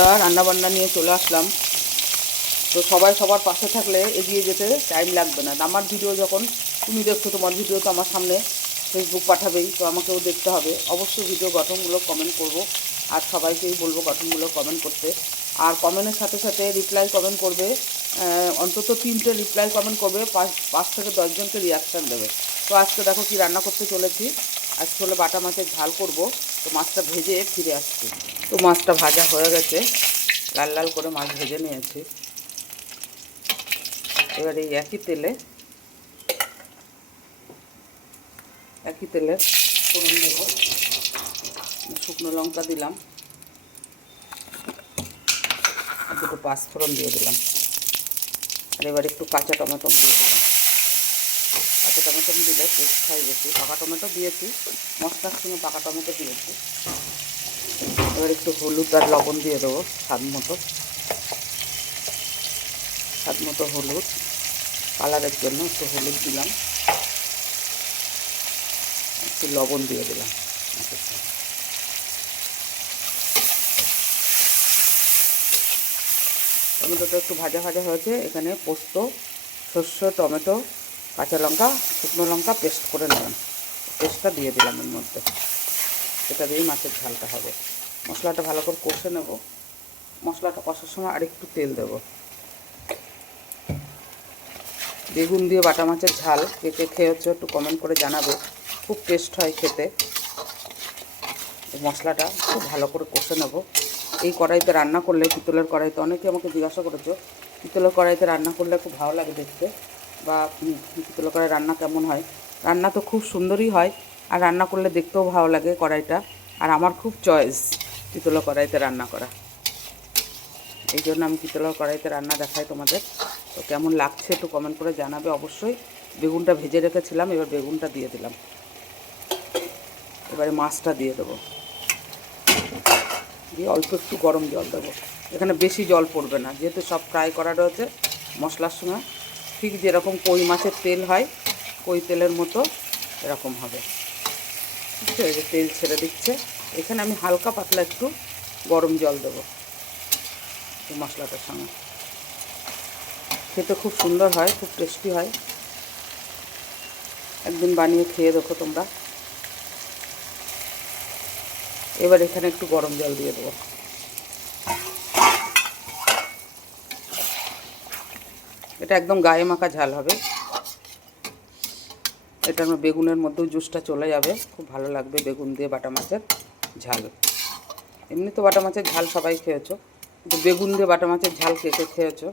রান্নাবান্না নিয়ে চলে আসলাম। তো সবাই সবার পাশে থাকলে এগিয়ে যেতে টাইম লাগবে না। আমার ভিডিও যখন, তুমি দেখছ তোমার ভিডিও তো আমার সামনে ফেসবুক পাঠাবেই, তো আমাকেও দেখতে হবে। অবশ্যই ভিডিও গঠনমূলক কমেন্ট করব। আর সবাইকেই বলব গঠনমূলক কমেন্ট করতে। আর কমেন্টের সাথে সাথে রিপ্লাই কমেন্ট করবে। অন্তত তিনটে রিপ্লাই কমেন্ট করবে। পাঁচ পাঁচ থেকে দশজনকে রিয়াকশান দেবে। তো আজকে দেখো কি রান্না করতে চলেছি। আজকে হলো বাটা মাছের ঝাল করব। তো মাছটা ভেজে ফিরে আসছি। তো মাছটা ভাজা হয়ে গেছে। লাল লাল করে মাছ ভেজে নিয়েছি। এবার এই একই তেলে একই তেলে ফোড়ন দেবো। শুকনো লঙ্কা দিলাম। আর দুটো পাঁচফোড়ন দিয়ে দিলাম। আর এবার একটু কাঁচা টমেটো দিয়ে দিলাম। কাঁচা টমেটো দিলে টেস্ট হয় বেশি। পাকা টমেটো দিয়েছি, মশলার সঙ্গে পাকা টমেটো দিয়েছি। এবার একটু হলুদ আর লবণ দিয়ে দেবো, স্বাদ মতো। স্বাদ মতো হলুদ। কালারের জন্য একটু হলুদ দিলাম। একটু লবণ দিয়ে দিলাম। টমেটোটা একটু ভাজা ভাজা হয়েছে। এখানে পোস্ত শস্য টমেটো কাঁচা লঙ্কা, শুকনো লঙ্কা পেস্ট করে নেবেন। পেস্টটা দিয়ে দিলাম এর মধ্যে। এটা দিয়েই মাছের ঝালটা হবে। মশলাটা ভালো করে কষে নেব। মশলাটা কষার সময় আরেকটু তেল দেব। বেগুন দিয়ে বাটা মাছের ঝাল, কে কে হচ্ছে একটু কমেন্ট করে জানাবে। খুব টেস্ট হয় খেতে। মশলাটা খুব ভালো করে কষে নেব। এই কড়াইতে রান্না করলে, পিতলের কড়াইতে অনেকে আমাকে জিজ্ঞাসা করেছ, পিতলের কড়াইতে রান্না করলে খুব ভালো লাগে দেখতে। বা উম, পিতলের কড়াই রান্না কেমন হয়। রান্না তো খুব সুন্দরই হয় আর রান্না করলে দেখতেও ভালো লাগে কড়াইটা। আর আমার খুব চয়েস পিতলের কড়াইতে রান্না করা। এই জন্য আমি পিতলের কড়াইতে রান্না দেখাই তোমাদের। তো কেমন লাগছে একটু কমেন্ট করে জানাবে অবশ্যই। বেগুনটা ভেজে রেখেছিলাম এবার বেগুনটা দিয়ে দিলাম। এবারে মাছটা দিয়ে দেবো। দিয়ে অল্প একটু গরম জল দেবো। এখানে বেশি জল পড়বে না যেহেতু সব ফ্রাই করা রয়েছে মশলার সময় ঠিক যেরকম কই মাছের তেল হয়, কই তেলের মতো এরকম হবে। ঠিক আছে যে তেল ছেড়ে দিচ্ছে। এখানে আমি হালকা পাতলা একটু গরম জল দেবো এই মশলাটার সঙ্গে। খেতে খুব সুন্দর হয়, খুব টেস্টি হয়। একদিন বানিয়ে খেয়ে দেখো তোমরা। এবার এখানে একটু গরম জল দিয়ে দেবো। এটা একদম গায়ে মাখা ঝাল হবে। এটা আমার বেগুনের মধ্যেও জুসটা চলে যাবে। খুব ভালো লাগবে বেগুন দিয়ে বাটা মাছের ঝাল। এমনি তো বাটা মাছের ঝাল সবাই খেয়েছো। কিন্তু বেগুন দিয়ে বাটা মাছের ঝাল কে খেয়েছো,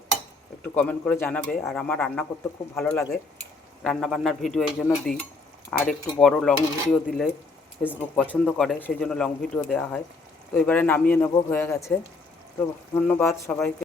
একটু কমেন্ট করে জানাবে। আর আমার রান্না করতে খুব ভালো লাগে। রান্না বান্নার ভিডিও এই জন্য দিই। আর একটু বড় লং ভিডিও দিলে ফেসবুক পছন্দ করে, সেই জন্য লং ভিডিও দেওয়া হয়। তো এবারে নামিয়ে নেব, হয়ে গেছে। তো ধন্যবাদ সবাইকে।